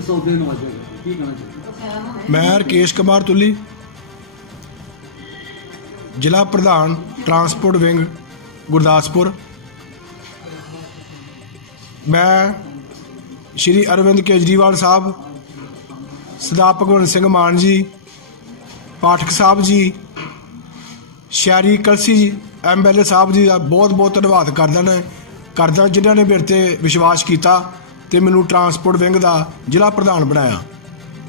ਸੌਦੇ ਨਵਾਜਿਆ ਕੀ ਕਹਿਣਾ ਚਾਹੁੰਦੇ ਮੈਂ ਰਕੇਸ਼ ਕੁਮਾਰ ਤੁੱਲੀ, ਜ਼ਿਲ੍ਹਾ ਪ੍ਰਧਾਨ ਟਰਾਂਸਪੋਰਟ ਵਿੰਗ, ਗੁਰਦਾਸਪੁਰ। ਮੈਂ ਸ਼੍ਰੀ ਅਰਵਿੰਦ ਕੇਜਰੀਵਾਲ ਸਾਹਿਬ ਸਰਦਾਰ ਭਗਵੰਤ ਸਿੰਘ ਮਾਨ ਜੀ, ਪਾਠਕ ਸਾਹਿਬ ਜੀ, ਸ਼ਹਿਰੀ ਕਲਸੀ ਜੀ ਐਮਐਲਏ ਸਾਹਿਬ ਜੀ ਦਾ ਬਹੁਤ ਬਹੁਤ ਧੰਨਵਾਦ ਕਰਦਾ ਨੇ ਕਰਦਾ ਜਿਨ੍ਹਾਂ ਨੇ ਮੇਰੇ ਤੇ ਵਿਸ਼ਵਾਸ ਕੀਤਾ ਤੇ ਮੈਨੂੰ ਟਰਾਂਸਪੋਰਟ ਵਿੰਗ ਦਾ ਜ਼ਿਲ੍ਹਾ ਪ੍ਰਧਾਨ ਬਣਾਇਆ।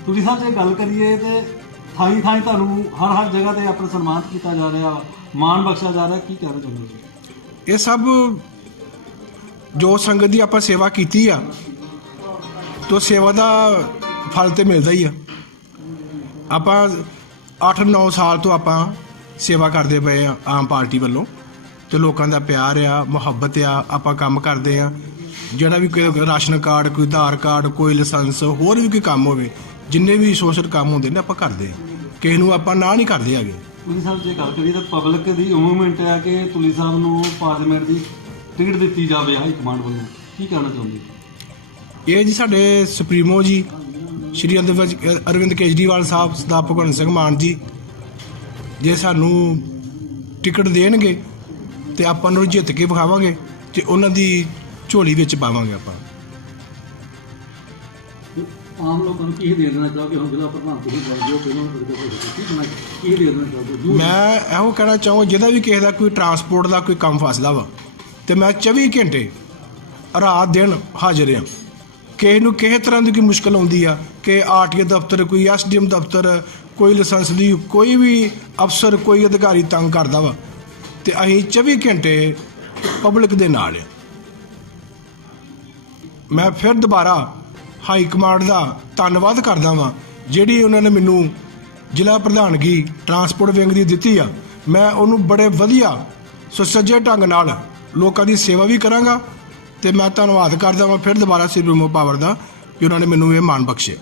ਤੁਸੀਂ ਸਾਹਿਬ ਜੇ ਗੱਲ ਕਰੀਏ ਤੇ ਥਾਈ ਥਾਈ ਤੁਹਾਨੂੰ ਹਰ ਹਰ ਜਗ੍ਹਾ ਤੇ ਆਪਣਾ ਸਨਮਾਨਿਤ ਕੀਤਾ ਜਾ ਰਿਹਾ ਮਾਣ ਬਖਸ਼ਿਆ ਜਾ ਰਿਹਾ ਕੀ ਕਹਿਣਾ ਚਾਹੁੰਦੇ ਜੀ ਇਹ ਸਭ ਜੋ ਸੰਗਤ ਦੀ ਆਪਾਂ ਸੇਵਾ ਕੀਤੀ ਆ ਤੋ ਸੇਵਾ ਦਾ ਫਲ ਤੇ ਮਿਲਦਾ ਹੀ ਆ। ਆਪਾਂ 8-9 ਸਾਲ ਤੋਂ ਆਪਾਂ ਸੇਵਾ ਕਰਦੇ ਪਏ ਆ ਆਮ ਪਾਰਟੀ ਵੱਲੋਂ। ਤੇ ਲੋਕਾਂ ਦਾ ਪਿਆਰ ਆ ਮੁਹੱਬਤ ਆ ਆਪਾਂ ਕੰਮ ਕਰਦੇ ਆ। ਜਿਹੜਾ ਵੀ ਕੋਈ ਰਾਸ਼ਨ ਕਾਰਡ ਕੋਈ ਆਧਾਰ ਕਾਰਡ ਕੋਈ ਲਾਇਸੈਂਸ ਹੋਰ ਵੀ ਕੋਈ ਕੰਮ ਹੋਵੇ ਜਿੰਨੇ ਵੀ ਸੋਸ਼ਲ ਕੰਮ ਹੁੰਦੇ ਨੇ ਆਪਾਂ ਕਰਦੇ ਆ। ਕਿਸੇ ਨੂੰ ਆਪਾਂ ਨਾ ਨਹੀਂ ਕਰਦੇ ਹੈਗੇ। ਤੁਲੀ ਸਾਹਿਬ ਜੇ ਗੱਲ ਕਰੀਏ ਤਾਂ ਪਬਲਿਕ ਦੀ ਮੂਵਮੈਂਟ ਹੈ ਕਿ ਤੁਲੀ ਸਾਹਿਬ ਨੂੰ ਪਾਰਲੀਮੈਂਟ ਦੀ ਟਿਕਟ ਦਿੱਤੀ ਜਾਵੇ ਹਾਈ ਕਮਾਂਡ ਵੱਲੋਂ। ਕੀ ਕਹਿਣਾ ਚਾਹੁੰਦੇ ਇਹ ਜੀ ਸਾਡੇ ਸੁਪਰੀਮੋ ਜੀ ਸ਼੍ਰੀ ਅਰਵਿੰਦ ਅਰਵਿੰਦ ਕੇਜਰੀਵਾਲ ਸਾਹਿਬ ਸਰਦਾਰ ਭਗਵੰਤ ਸਿੰਘ ਮਾਨ ਜੀ ਜੇ ਸਾਨੂੰ ਟਿਕਟ ਦੇਣਗੇ ਤੇ ਆਪਾਂ ਨੂੰ ਜਿੱਤ ਕੇ ਵਿਖਾਵਾਂਗੇ ਤੇ ਉਹਨਾਂ ਦੀ ਝੋਲੀ ਵਿੱਚ ਪਾਵਾਂਗੇ ਆਪਾਂ। ਆਮ ਲੋਕਾਂ ਨੂੰ ਕੀ ਦੇ ਦੇਣਾ ਚਾਹੋਗੇ? ਹੁਣ ਜ਼ਿਲ੍ਹਾ ਪ੍ਰਧਾਨ ਤੁਸੀਂ ਬਣ ਹੋ ਪਹਿਲਾਂ ਉਹਦੇ ਕੋਲ ਕੀ ਦੇਣਾ ਕੀ ਦੇ ਦੇਣਾ ਚਾਹੋਗੇ? ਮੈਂ ਇਹੋ ਕਹਿਣਾ ਚਾਹਾਂ ਜਿਹਦਾ ਵੀ ਕਿਸੇ ਦਾ ਕੋਈ ਟਰਾਂਸਪੋਰਟ ਦਾ ਕੋਈ ਕੰਮ ਫਸਦਾ ਵਾ ਤੇ ਮੈਂ 24 ਘੰਟੇ ਰਾਤ ਦਿਨ ਹਾਜ਼ਰ ਹਾਂ। ਕਿਸੇ ਨੂੰ ਕਿਸੇ ਤਰ੍ਹਾਂ ਦੀ ਕੋਈ ਮੁਸ਼ਕਲ ਆਉਂਦੀ ਆ ਕਿ ਆਰਟੀਓ ਦਫ਼ਤਰ ਕੋਈ ਐਸਡੀਐਮ ਦਫ਼ਤਰ ਕੋਈ ਲਾਇਸੈਂਸ ਦੀ ਕੋਈ ਵੀ ਅਫਸਰ ਕੋਈ ਅਧਿਕਾਰੀ ਤੰਗ ਕਰਦਾ ਵਾ ਤੇ ਅਸੀਂ 24 ਘੰਟੇ ਪਬਲਿਕ ਦੇ ਨਾਲ ਆ ਮੈਂ ਫਿਰ ਦੁਬਾਰਾ ਹਾਈ ਕਮਾਂਡ ਦਾ ਧੰਨਵਾਦ ਕਰਦਾ ਵਾਂ, ਜਿਹੜੀ ਉਹਨਾਂ ਨੇ ਮੈਨੂੰ ਜ਼ਿਲ੍ਹਾ ਪ੍ਰਧਾਨਗੀ ਟਰਾਂਸਪੋਰਟ ਵਿੰਗ ਦੀ ਦਿੱਤੀ ਆ। ਮੈਂ ਉਹਨੂੰ ਬੜੇ ਵਧੀਆ ਸੁਸੱਜੇ ਢੰਗ ਨਾਲ ਲੋਕਾਂ ਦੀ ਸੇਵਾ ਵੀ ਕਰਾਂਗਾ ਤੇ ਮੈਂ ਧੰਨਵਾਦ ਕਰਦਾ ਵਾਂ ਫਿਰ ਦੁਬਾਰਾ ਸਿਰਮੋ ਪਾਵਰ ਦਾ ਕਿ ਉਹਨਾਂ ਨੇ ਮੈਨੂੰ ਇਹ ਮਾਣ ਬਖਸ਼ਿਆ।